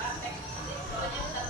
Praktek. Soalnya kita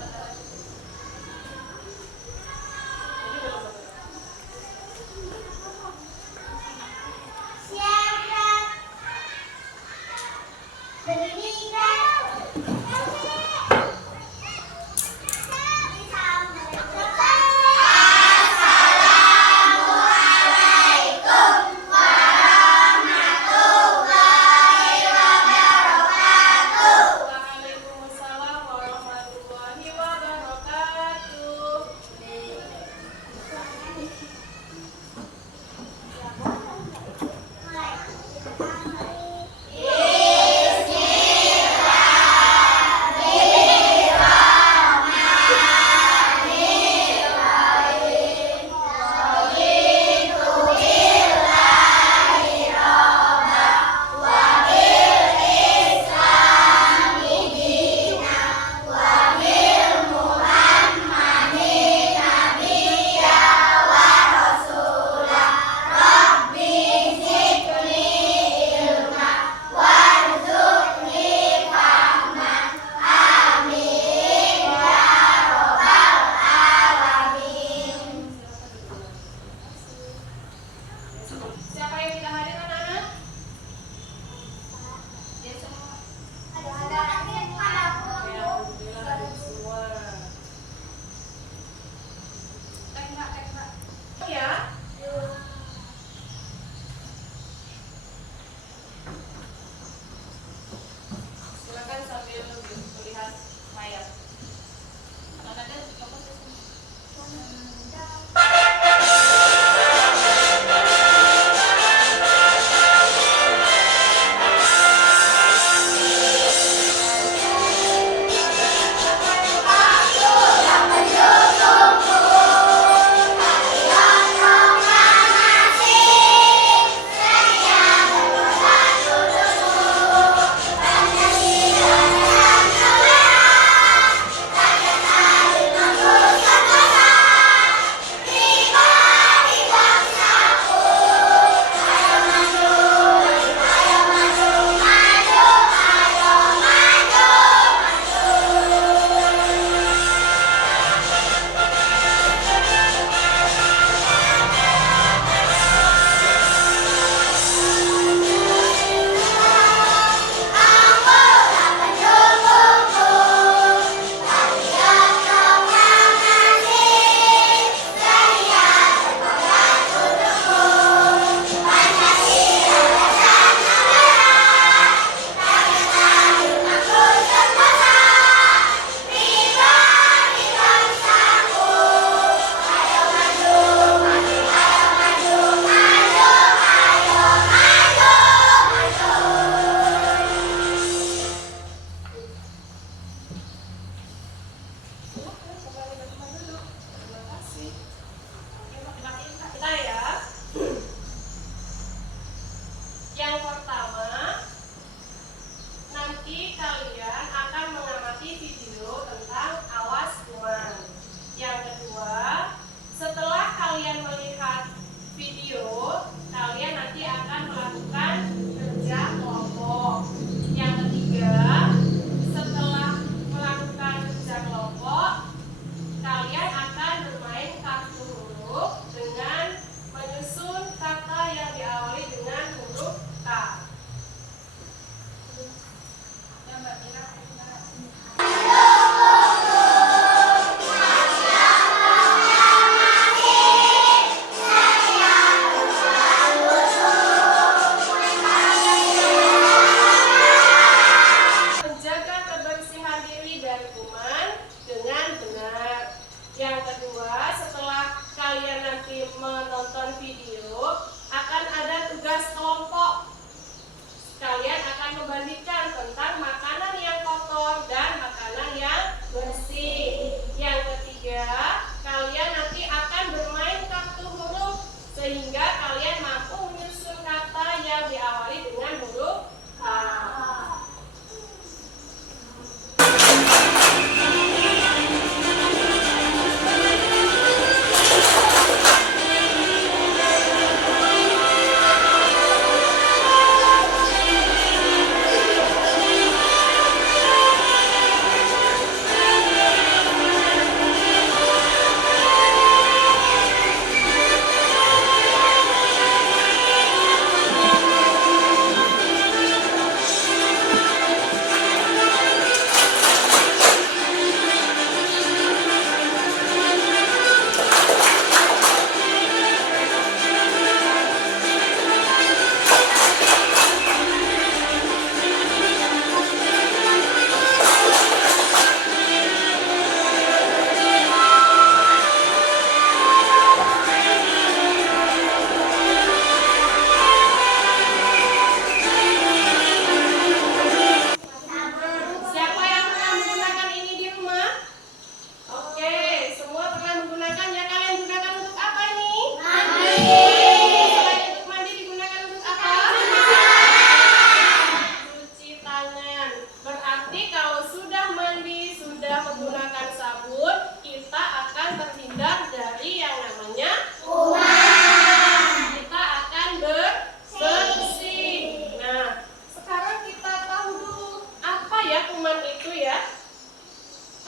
sudah menggunakan sabun, kita akan terhindar dari yang namanya kuman. Kita akan bersih. Nah, sekarang kita tahu dulu apa ya kuman itu ya?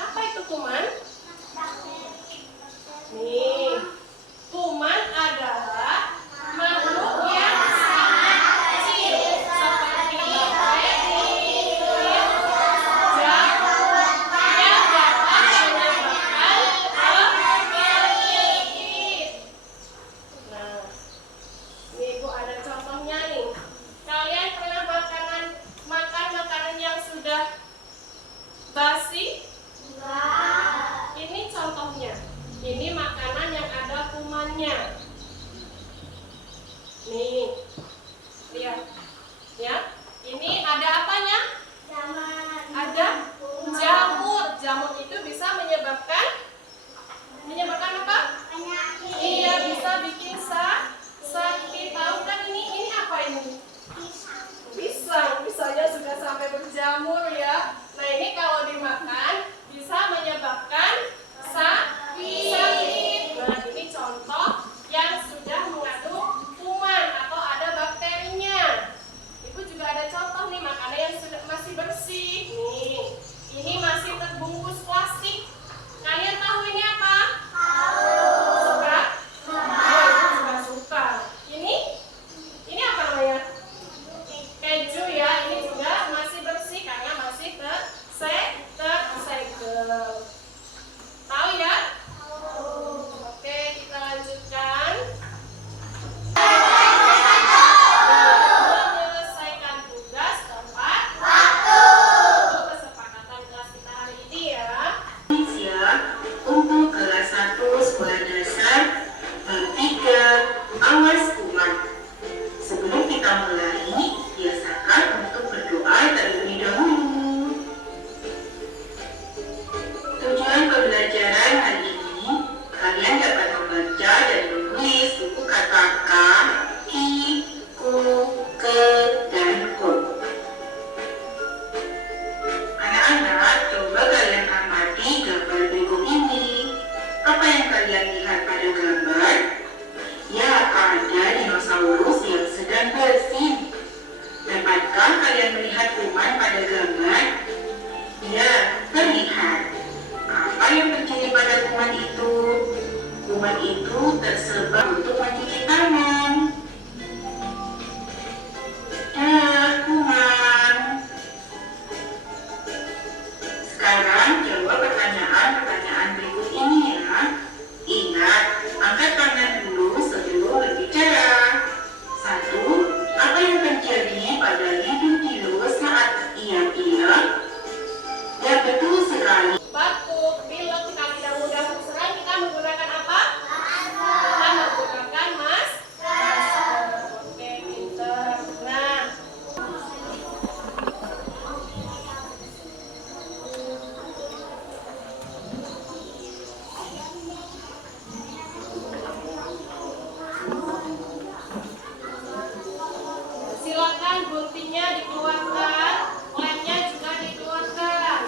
Apa itu kuman? Nih, kuman adalah makhluk yang sangat kecil seperti bakteri, jamur yang dapat menyebabkan penyakit. Nah, ini Ibu ada contohnya nih. Kalian pernah makan makanan yang sudah basi? Ini contohnya. Ini makanan yang ada kumannya. Nih, lihat, ya. Ini ada apanya? Ada jamur. Jamur itu bisa menyebabkan apa? Iya, bisa bikin sakit. Tahu kan ini apa ini? Pisang. Pisangnya sudah sampai berjamur ya. Nah, ini kalau dimakan bisa menyebabkan sakit. Nah, ini contoh yang sudah mengandung kuman atau ada bakterinya. Ibu juga ada contoh nih makanan yang masih bersih. Nih, ini masih terbungkus plastik. Kalian tahu ini apa? Suka? Oh, Ibu juga suka. Ini apa namanya? Keju ya. Ini juga masih bersih karena masih tersegel. Tahu ya? Oke, kita lanjutkan. Menyelesaikan tugas tepat waktu. Itu kesepakatan kelas kita hari ini ya. Siap untuk kelas 1 sekolah dasar bab 3 awas kuman. Sebelum kita mulai, biasakan untuk berdoa terlebih dahulu. Tujuan pembelajaran hari ini, kalian dapat membaca dan menulis buku kata k, ki, ku, ke, dan ko. Anak-anak, coba kalian amati gambar berikut ini. Apa yang kalian lihat pada gambar? Ya, ada dinosaurus yang sedang bersin. Dapatkah kalian melihat kuman pada gambar? Ya, terlihat. Apa yang terjadi pada kuman itu? Kuman itu tersebar untuk mencuci tangan. Kuman. Sekarang jawab pertanyaan berikut ini ya. Ingat, angkat tangan dulu sebelum berbicara. 1. Apa yang terjadi pada hidung Tilo saat ia diam? Ya, betul sekali. Batuk, pilek, kita tidak mudah berserang, kita menggunakan apa? Kita menggunakan masker. Oke, pinter. Nah, silakan guntingnya dikeluarkan, lemnya juga dikeluarkan.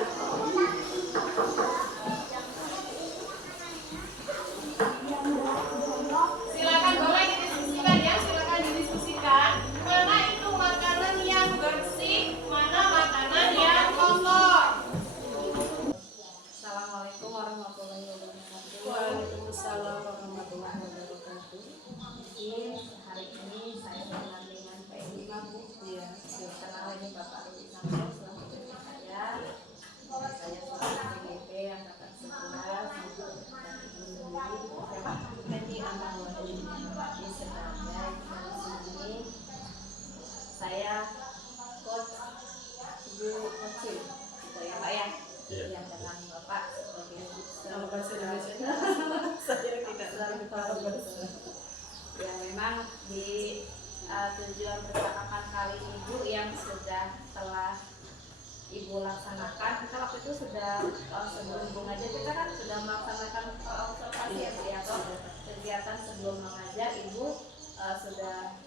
Silakan boleh didiskusikan ya, silakan didiskusikan. Mana itu makanan yang bersih, mana makanan yang kotor. Assalamualaikum warahmatullahi wabarakatuh. Waalaikumsalam warahmatullahi wabarakatuh. Jadi hari ini saya berkenan dengan PI 5 Bu. Iya, Kenal ini Bapak Rudi Samsul selaku PI saya. Saya sebagai PGP angkatan 11 dan Ibu sendiri PI Angkatan 2015 sebagai di sini saya coach Ibu Kecil gitu ya Pak ya. Yang dengan Bapak sebagai Kalau bahasa Indonesia saya tidak selalu tahu bahasa. Ya memang di tujuan percakapan kali ini Bu yang telah Ibu laksanakan, kita waktu itu sudah sebelum Ibu ngajar kita kan sudah melaksanakan observasi ya atau kegiatan sebelum mengajar Ibu sudah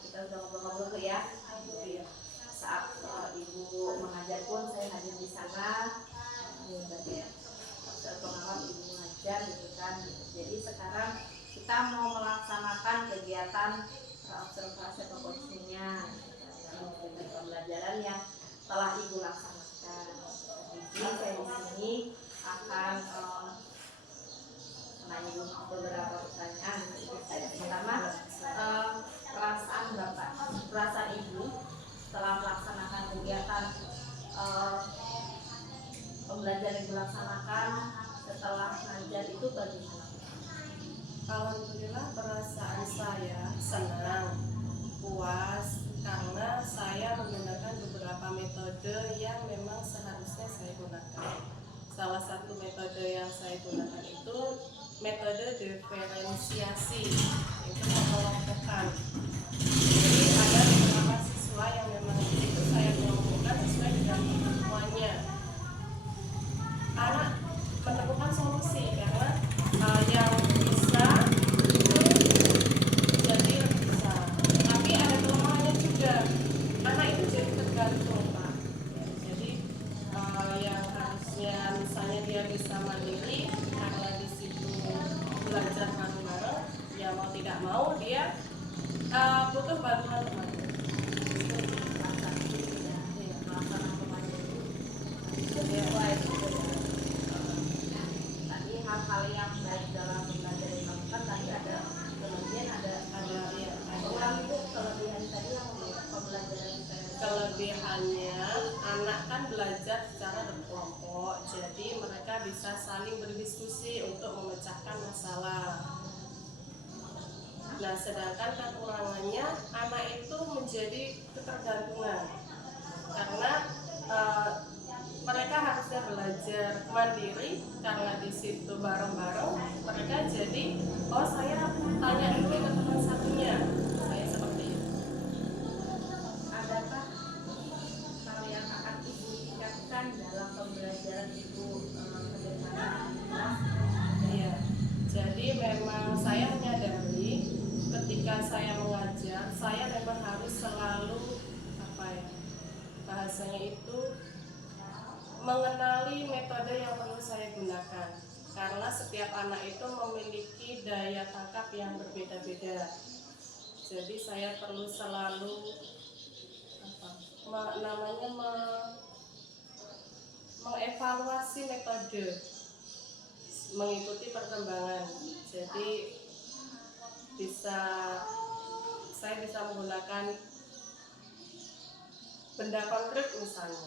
kita sudah ngobrol-ngobrol ya. Jadi saat Ibu mengajar pun saya hadir di sana. sebagai pengawal ibu ngajar gitu kan. Jadi sekarang kita mau melaksanakan kegiatan observasi atau coachingnya dengan pembelajaran yang telah ibu laksanakan. Jadi saya di sini akan menanya beberapa pertanyaan. Pertama, perasaan ibu setelah melaksanakan kegiatan pembelajaran yang dilaksanakan setelah ngajar itu bagaimana? Alhamdulillah, perasaan saya senang, puas, karena saya menggunakan beberapa metode yang memang seharusnya saya gunakan. Salah satu metode yang saya gunakan itu metode diferensiasi, itu mengelompokkan. Jadi ada beberapa siswa yang memang itu saya kelompokkan sesuai dengan kebutuhannya. Anak menemukan solusi karena yang bisa itu jadi lebih bisa. Tapi ada kelemahannya juga. Anak itu jadi tergantung, Pak. Ya, jadi yang harusnya misalnya dia bisa mandiri karena di situ belajar bareng-bareng, ya mau tidak mau dia butuh bantuan teman. Tadi hal-hal yang baik dalam pembelajaran dilakukan, tadi ada kelebihan, ada ulang itu kelebihan tadi yang pembelajaran Kelebihannya anak kan belajar secara berkelompok, jadi mereka bisa saling berdiskusi untuk memecahkan masalah. Nah, sedangkan kekurangannya anak itu menjadi ketergantungan karena mereka harusnya belajar mandiri, karena di situ bareng-bareng mereka jadi saya tanya dulu ke teman satunya, saya seperti itu. adakah hal yang akan ibu tingkatkan dalam pembelajaran ibu ke depan? Iya, jadi memang saya menyadari ketika saya mengajar, saya memang harus selalu bahasanya itu mengenali metode yang perlu saya gunakan, karena setiap anak itu memiliki daya tangkap yang berbeda-beda. Jadi saya perlu selalu mengevaluasi metode mengikuti perkembangan. Jadi saya bisa menggunakan benda konkret misalnya,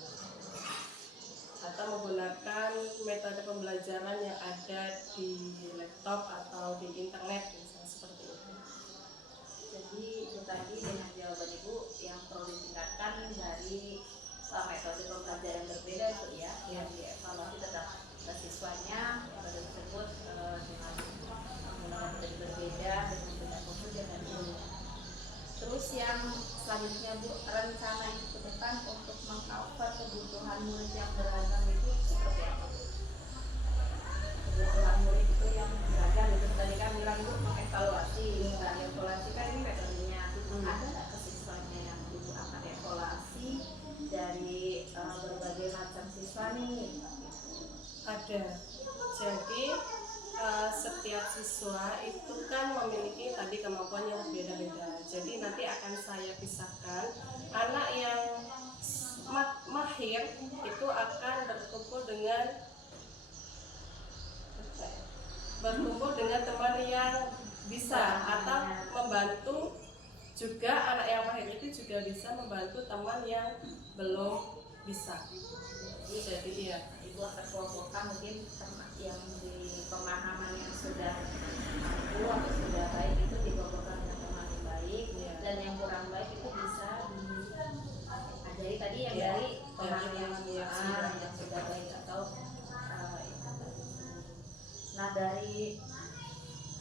atau menggunakan metode pembelajaran yang ada di laptop atau di internet misalnya, seperti itu. Jadi itu tadi dengan jawaban ibu yang perlu ditingkatkan dari metode pembelajaran berbeda itu ya, yang dievaluasi tetap siswanya metode tersebut dengan menggunakan metode berbeda dengan benda konkret dan dulu. Terus yang selanjutnya Bu, rencana ibu ke depan untuk meng-cover kebutuhan murid yang beragam itu seperti apa Bu? Kebutuhan murid itu yang beragam itu tadi kan bilang Bu mengevaluasi, nah evaluasi kan ini metodenya. Ada nggak ke siswanya yang ibu akan evaluasi dari berbagai macam siswa nih? Ada. Jadi setiap siswa itu kan memiliki tadi kemampuan yang berbeda-beda. Jadi nanti akan saya pisahkan. Anak yang mahir itu akan berkumpul dengan teman yang bisa, atau membantu juga. Anak yang mahir itu juga bisa membantu teman yang belum bisa. Jadi ya, ibu akan kelompokkan mungkin yang di pemahaman yang sudah mampu atau sudah baik itu dikelompokkan dengan teman yang baik, dan yang kurang baik itu bisa diajari tadi yang dari pemahaman yang sudah baik atau nah dari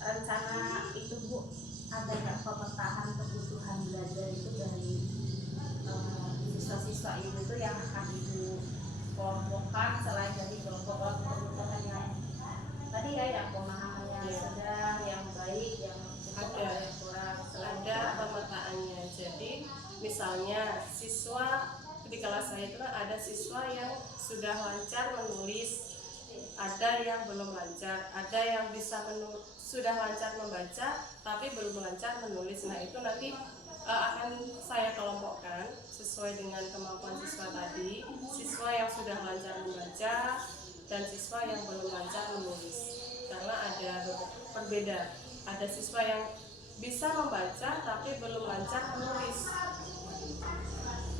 rencana itu Bu, ada nggak pemetaan kebutuhan belajar itu dari siswa-siswa ibu itu yang akan ibu kelompokkan selain dari kelompok kebutuhan yang tadi ya, yang pemahaman yang sedang, yang baik, yang ada kurang, ada pemetaannya. Jadi misalnya siswa di kelas saya itu ada siswa yang sudah lancar menulis ada yang belum lancar, ada yang sudah lancar membaca tapi belum lancar menulis. Nah itu nanti akan saya kelompokkan sesuai dengan kemampuan siswa tadi, siswa yang sudah lancar membaca dan siswa yang belum lancar menulis. Karena ada berbeda, ada siswa yang bisa membaca tapi belum lancar menulis.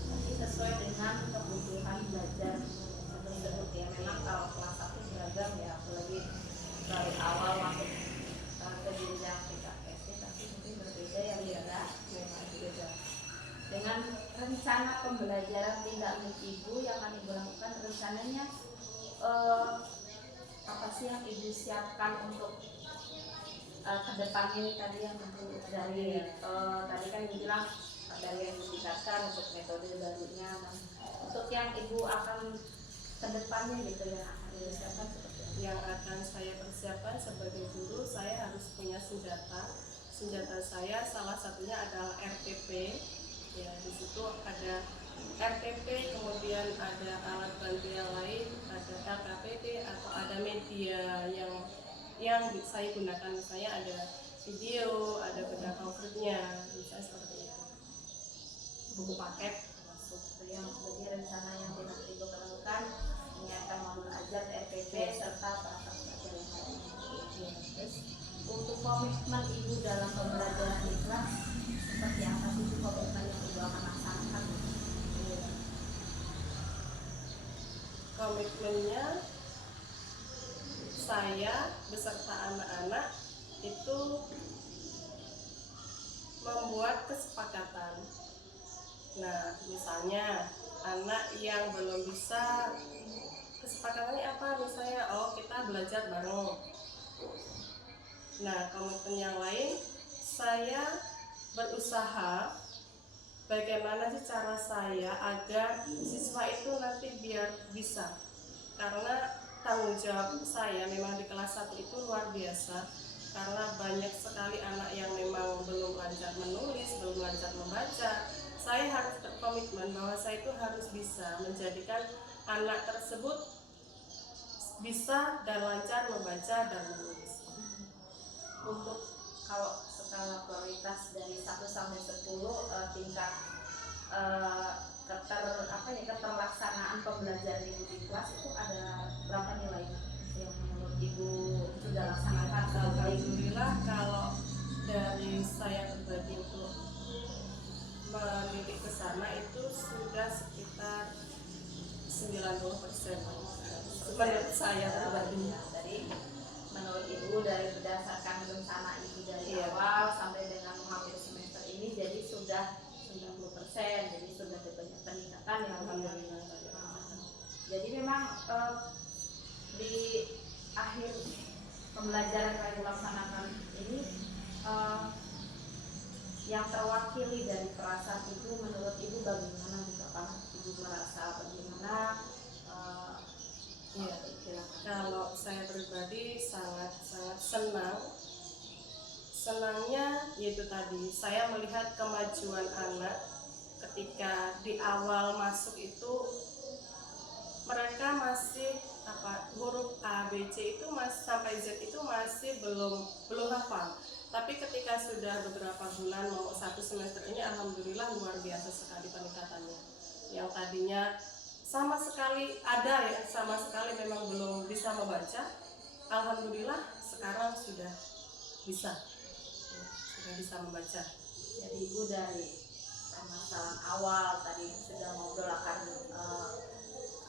Jadi sesuai dengan kebutuhan belajar tersebut ya. Memang kalau kelas 1 beragam ya, apalagi dari awal masuk ke jenjang PKSD tapi mungkin berbeda ya Bunda. Memang berbeda. Dengan rencana pembelajaran tindak lanjut Ibu yang akan Ibu lakukan, rencananya apa sih yang Ibu siapkan untuk ke depannya ini tadi yang Ibu dari tadi kan Ibu bilang dari yang ditingkatkan untuk metode barunya. Nah, untuk yang Ibu akan ke depannya gitu yang akan disiapkan seperti apa? Yang akan saya persiapkan sebagai guru, saya harus punya senjata. Senjata saya salah satunya adalah RTP. Ya, di situ ada RTP, kemudian ada alat bantu yang lain, ada LKPD atau ada media yang saya gunakan, misalnya ada video, ada benda konkretnya, bisa seperti itu. Buku paket Masuk yang jadi rencana yang nanti Ibu lakukan menyiapkan modul ajar RPP serta perangkat belajar yang lain. Terus untuk komitmen Ibu dalam pembelajaran di kelas seperti apa sih komitmen yang Ibu akan laksanakan? Komitmennya saya beserta anak-anak itu membuat kesepakatan. Nah, misalnya anak yang belum bisa, kesepakatannya apa? Misalnya, kita belajar bareng. Nah, komitmen yang lain, saya berusaha bagaimana sih cara saya agar siswa itu nanti biar bisa. Karena tanggung jawab saya memang di kelas 1 itu luar biasa. Karena banyak sekali anak yang memang belum lancar menulis, belum lancar membaca. Saya harus berkomitmen bahwa saya itu harus bisa menjadikan anak tersebut bisa dan lancar membaca dan menulis. Untuk kalau skala prioritas dari 1 sampai 10 tingkat keterlaksanaan pembelajaran Ibu di kelas itu ada berapa nilai yang menurut Ibu sudah laksanakan? Alhamdulillah kalau dari saya pribadi untuk mendidik ke sana itu sudah sekitar 90% menurut saya pribadi. Jadi menurut Ibu dari berdasarkan rencana Ibu dari Iya. awal sampai dengan mengambil semester ini jadi sudah 90%, jadi sudah banyak peningkatan ya. Alhamdulillah. Jadi memang di akhir pembelajaran yang Ibu laksanakan ini yang terwakili dari perasaan Ibu, menurut Ibu bagaimana? Apakah Ibu merasa bagaimana? Iya, kalau saya pribadi sangat senang. Senangnya yaitu tadi saya melihat kemajuan anak ketika di awal masuk itu mereka masih huruf A, B, C itu masih sampai Z itu masih belum hafal. Tapi ketika sudah beberapa bulan mau 1 semester ini, alhamdulillah luar biasa sekali peningkatannya. Yang tadinya sama sekali memang belum bisa membaca, alhamdulillah sekarang sudah bisa membaca. Jadi Ibu dari permasalahan awal tadi sudah ngobrol akan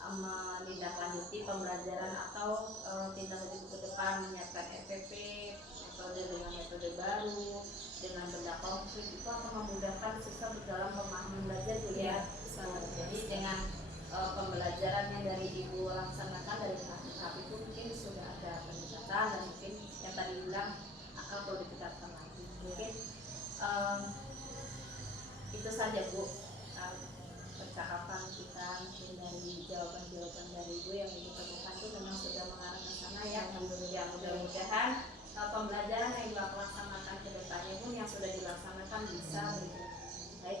menindaklanjuti pembelajaran atau tindak lanjut ke depan, menyiapkan FPP, metode dengan metode baru, dengan benda konkret itu akan memudahkan siswa dalam pemahaman belajar Bu ya. Sangat. Jadi dengan pembelajaran yang dari Ibu laksanakan dari tahap itu mungkin sudah ada peningkatan dan mungkin yang tadi bilang akan perlu ditingkatkan lagi. Mungkin itu saja Bu percakapan kita mungkin dari jawaban-jawaban dari Ibu yang Ibu temukan itu memang sudah mengarah ke sana ya. Alhamdulillah, mudah-mudahan pembelajaran yang Ibu laksanakan ke depannya pun yang sudah dilaksanakan bisa baik.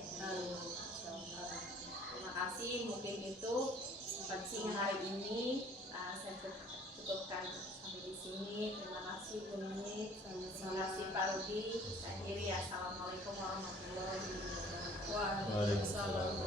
Terima kasih, mungkin itu sampai sini hari ini saya cukupkan sampai di sini. Terima kasih Bu Nini, terima kasih Pak Rudi. Saya akhiri. Assalamualaikum warahmatullahi wabarakatuh. Waalaikumsalam.